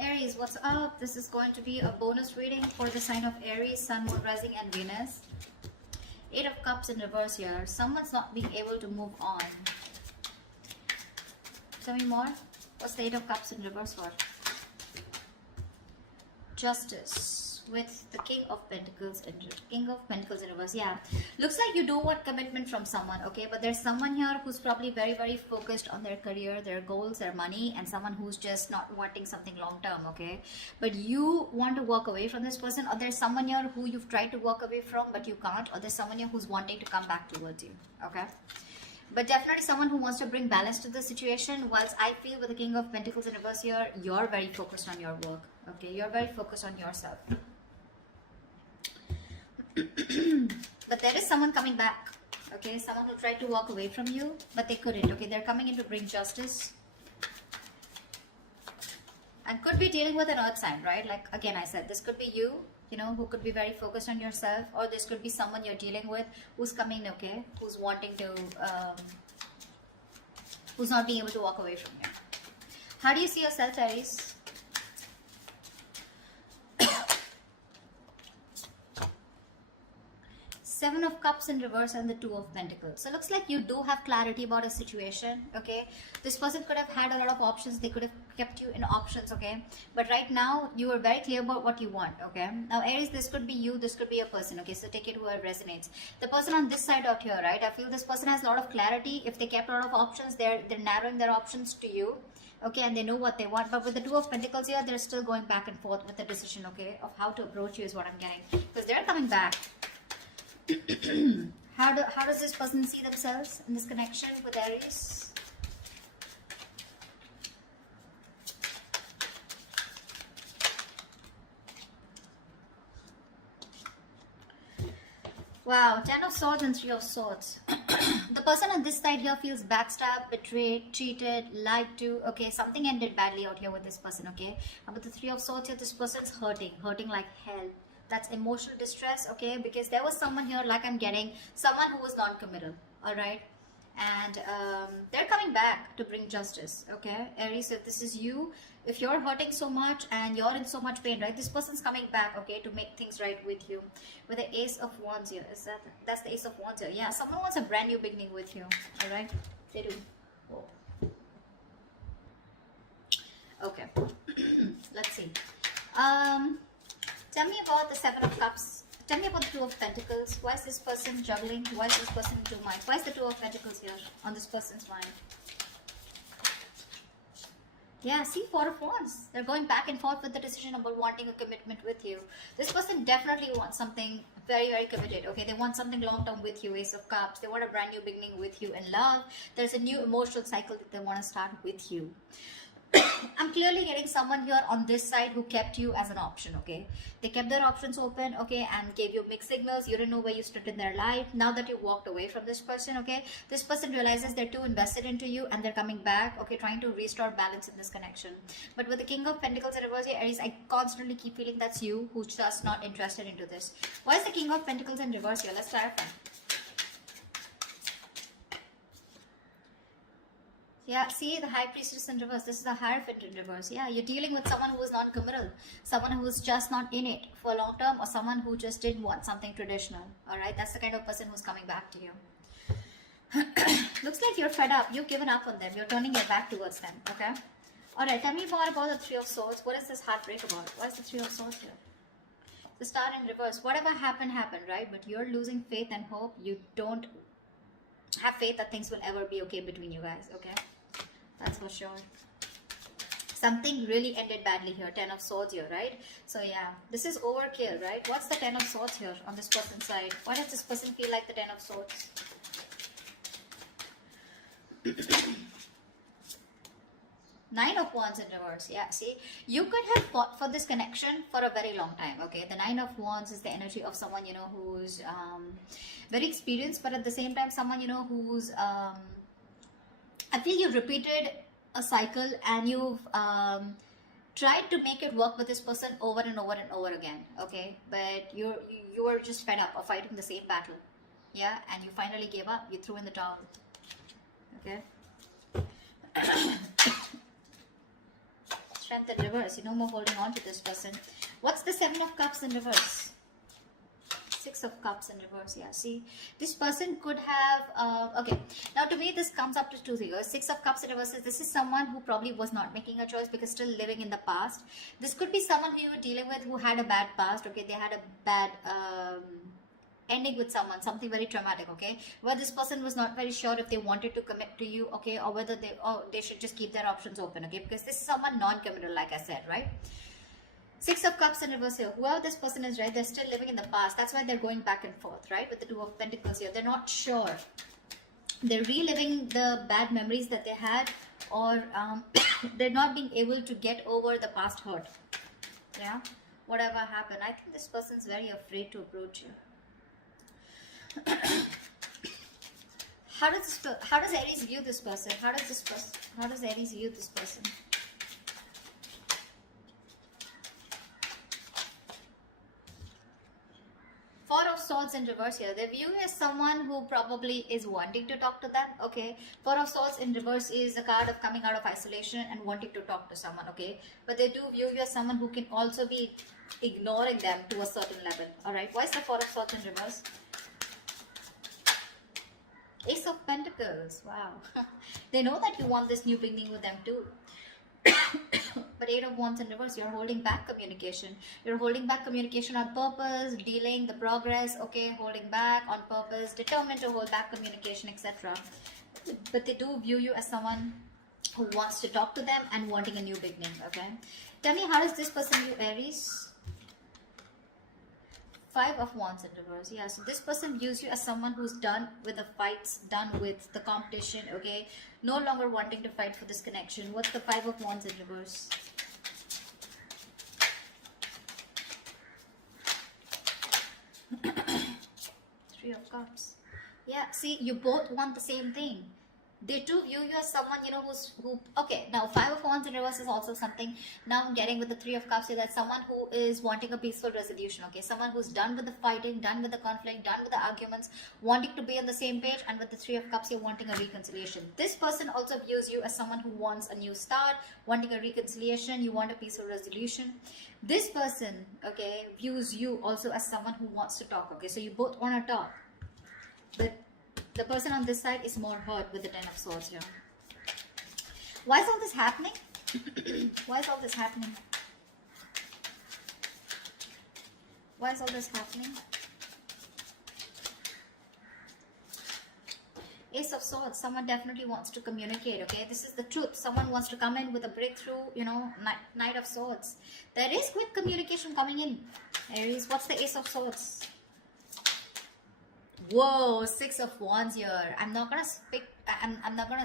Aries, what's up? This is going to be a bonus reading for the sign of Aries, Sun, Moon, Rising, and Venus. 8 of Cups in reverse here. Someone's not being able to move on. Tell me more. What's the 8 of Cups in reverse for? Justice with the King of Pentacles in reverse. Yeah, looks like you do want commitment from someone, okay? But there's someone here who's probably very, very focused on their career, their goals, their money, and someone who's just not wanting something long term, okay? But you want to walk away from this person, or there's someone here who you've tried to walk away from but you can't, or there's someone here who's wanting to come back towards you, okay? But definitely someone who wants to bring balance to the situation. Whilst I feel with the King of Pentacles in reverse here, you're very focused on your work, okay? You're very focused on yourself. But there is someone coming back, okay? Someone who tried to walk away from you, but they couldn't, okay? They're coming in to bring justice. And could be dealing with an earth sign, right? Like, again, I said, this could be you, you know, who could be very focused on yourself, or this could be someone you're dealing with who's coming, okay, who's wanting to, who's not being able to walk away from you. How do you see yourself, Aries? Seven of Cups in reverse and the Two of Pentacles. So it looks like you do have clarity about a situation, okay? This person could have had a lot of options. They could have kept you in options, okay? But right now, you are very clear about what you want, okay? Now, Aries, this could be you. This could be a person, okay? So take it whoever resonates. The person on this side out here, right? I feel this person has a lot of clarity. If they kept a lot of options, they're narrowing their options to you, okay? And they know what they want. But with the Two of Pentacles here, they're still going back and forth with the decision, okay? Of how to approach you is what I'm getting. Because they're coming back. How does this person see themselves in this connection with Aries? Wow, 10 of Swords and 3 of Swords. The person on this side here feels backstabbed, betrayed, cheated, lied to. Okay, something ended badly out here with this person, okay? And with the 3 of Swords here, this person's hurting like hell. That's emotional distress, okay? Because there was someone here, like I'm getting, someone who was non-committal, all right? And they're coming back to bring justice, okay? Aries, if this is you, if you're hurting so much and you're in so much pain, right? This person's coming back, okay, to make things right with you. With the Ace of Wands here, that's the Ace of Wands here. Yeah, someone wants a brand new beginning with you, all right? They do. Oh. Okay, let's see. Tell me about the 7 of Cups. Tell me about the 2 of Pentacles. Why is this person juggling? Why is this person in two minds? Why is the 2 of Pentacles here on this person's mind? Yeah, see, 4 of Wands. They're going back and forth with the decision about wanting a commitment with you. This person definitely wants something very, very committed. Okay, they want something long-term with you, Ace of Cups. They want a brand new beginning with you in love. There's a new emotional cycle that they want to start with you. I'm clearly getting someone here on this side who kept you as an option, okay? They kept their options open, okay, and gave you mixed signals. You didn't know where you stood in their life. Now that you walked away from this person, okay, this person realizes they're too invested into you and they're coming back, okay, trying to restore balance in this connection. But with the King of Pentacles in reverse, Aries, I constantly keep feeling that's you who's just not interested into this. Why is the King of Pentacles in reverse here? Let's clarify. Yeah, see, the High Priestess in reverse. This is the Hierophant in reverse. Yeah, you're dealing with someone who is non-committal. Someone who is just not in it for long term, or someone who just didn't want something traditional. Alright, that's the kind of person who's coming back to you. Looks like you're fed up. You've given up on them. You're turning your back towards them. Okay? Alright, tell me more about the 3 of Swords. What is this heartbreak about? Why is the 3 of Swords here? The Star in reverse. Whatever happened, happened, right? But you're losing faith and hope. You don't have faith that things will ever be okay between you guys. Okay? That's for sure. Something really ended badly here. 10 of Swords here, right? So yeah, this is overkill, right? What's the 10 of Swords here on this person's side? Why does this person feel like the 10 of Swords? Nine of Wands in reverse. Yeah, see, you could have fought for this connection for a very long time. Okay, the 9 of Wands is the energy of someone, you know, who's very experienced, but at the same time someone, you know, who's I feel you've repeated a cycle and you've tried to make it work with this person over and over and over again, okay? But you were just fed up of fighting the same battle, yeah? And you finally gave up. You threw in the towel, okay? strength in reverse. You no more holding on to this person. What's the 7 of Cups in reverse? 6 of Cups in reverse. Yeah, see, this person could have okay, now to me this comes up to 2 figures. 6 of Cups in reverse is, this is someone who probably was not making a choice because still living in the past. This could be someone who you were dealing with who had a bad past. Okay, they had a bad ending with someone, something very traumatic. Okay, where this person was not very sure if they wanted to commit to you, okay, or whether they should just keep their options open. Okay, because this is someone non-committal, like I said, right? 6 of Cups in reverse here. Whoever this person is, right, they're still living in the past. That's why they're going back and forth, right? With the 2 of Pentacles here. They're not sure. They're reliving the bad memories that they had, or they're not being able to get over the past hurt. Yeah? Whatever happened. I think this person's very afraid to approach you. How does Aries view this person? How does Aries view this person? 4 of Swords in reverse here. They view you as someone who probably is wanting to talk to them. Okay. 4 of Swords in reverse is a card of coming out of isolation and wanting to talk to someone. Okay. But they do view you as someone who can also be ignoring them to a certain level. Alright. Why is the 4 of Swords in reverse? Ace of Pentacles. Wow. They know that you want this new beginning with them too. But 8 of Wands in reverse, you're holding back communication. You're holding back communication on purpose, dealing the progress, okay, holding back on purpose, determined to hold back communication, etc. But they do view you as someone who wants to talk to them and wanting a new beginning, okay? Tell me, how does this person view Aries? 5 of Wands in reverse. Yeah, so this person views you as someone who's done with the fights, done with the competition, okay? No longer wanting to fight for this connection. What's the 5 of Wands in reverse? Three of Cups. Yeah, see, you both want the same thing. They too view you as someone, you know, okay, now 5 of Wands in reverse is also something. Now I'm getting with the 3 of Cups here, that's someone who is wanting a peaceful resolution, okay? Someone who's done with the fighting, done with the conflict, done with the arguments, wanting to be on the same page, and with the 3 of Cups, you're wanting a reconciliation. This person also views you as someone who wants a new start, wanting a reconciliation, you want a peaceful resolution. This person, okay, views you also as someone who wants to talk, okay? So you both want to talk. But the person on this side is more hurt with the 10 of Swords here. Why is all this happening? Why is all this happening? Why is all this happening? Ace of Swords. Someone definitely wants to communicate, okay? This is the truth. Someone wants to come in with a breakthrough, you know, Knight of Swords. There is quick communication coming in. Aries, what's the Ace of Swords? Whoa, 6 of Wands here. I'm not gonna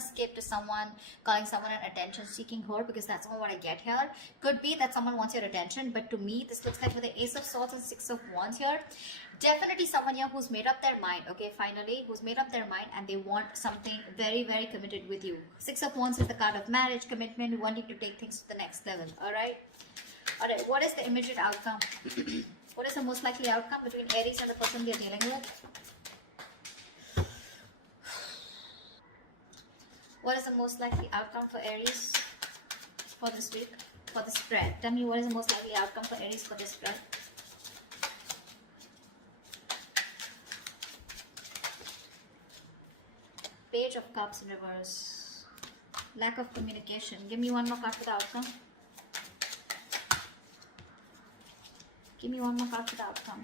skip to someone, calling someone an attention-seeking whore, because that's not what I get here. Could be that someone wants your attention, but to me, this looks like with the Ace of Swords and 6 of Wands here, definitely someone here who's made up their mind, okay, finally, who's made up their mind and they want something very, very committed with you. 6 of Wands is the card of marriage, commitment, wanting to take things to the next level, alright? Alright, what is the immediate outcome? What is the most likely outcome between Aries and the person they're dealing with? What is the most likely outcome for Aries for this week, for the spread? Tell me, what is the most likely outcome for Aries for this spread? Page of Cups in reverse. Lack of communication. Give me one more card for the outcome. Give me one more card for the outcome.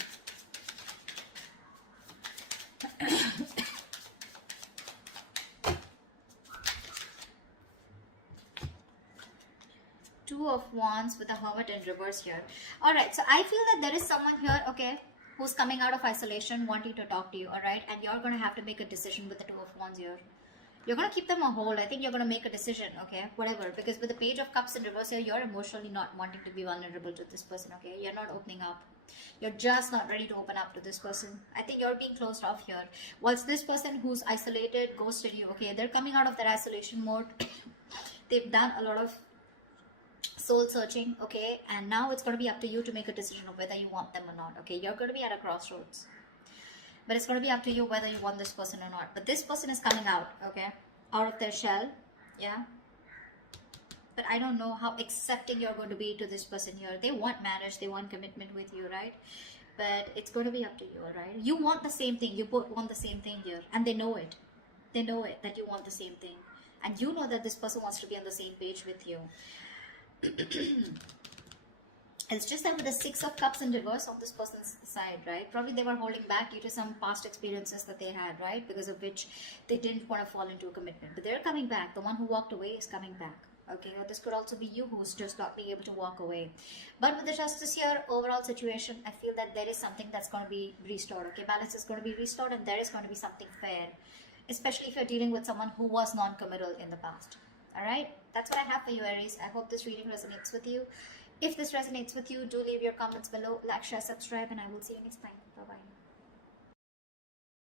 Two of Wands with the Hermit in reverse here. Alright, so I feel that there is someone here, okay, who's coming out of isolation, wanting to talk to you, alright? And you're going to have to make a decision with the Two of Wands here. You're going to keep them on hold. I think you're going to make a decision, okay? Whatever. Because with the Page of Cups in reverse here, you're emotionally not wanting to be vulnerable to this person, okay? You're not opening up. You're just not ready to open up to this person. I think you're being closed off here. Whilst this person who's isolated, ghosted you, okay? They're coming out of their isolation mode. They've done a lot of soul searching, okay, and now it's going to be up to you to make a decision of whether you want them or not, okay? You're going to be at a crossroads, but it's going to be up to you whether you want this person or not. But this person is coming out, okay, out of their shell, yeah, but I don't know how accepting you're going to be to this person here. They want marriage, they want commitment with you, right? But it's going to be up to you, all right? You want the same thing. You both want the same thing here, and they know it. They know it, that you want the same thing, and you know that this person wants to be on the same page with you. It's just that with the Six of Cups in reverse on this person's side, right? Probably they were holding back due to some past experiences that they had, right? Because of which they didn't want to fall into a commitment. But they're coming back. The one who walked away is coming back. Okay, or this could also be you who's just not being able to walk away. But with the Justice here, overall situation, I feel that there is something that's going to be restored. Okay, balance is going to be restored, and there is going to be something fair. Especially if you're dealing with someone who was non-committal in the past. Alright, that's what I have for you, Aries. I hope this reading resonates with you. If this resonates with you, do leave your comments below, like, share, subscribe, and I will see you next time. Bye-bye.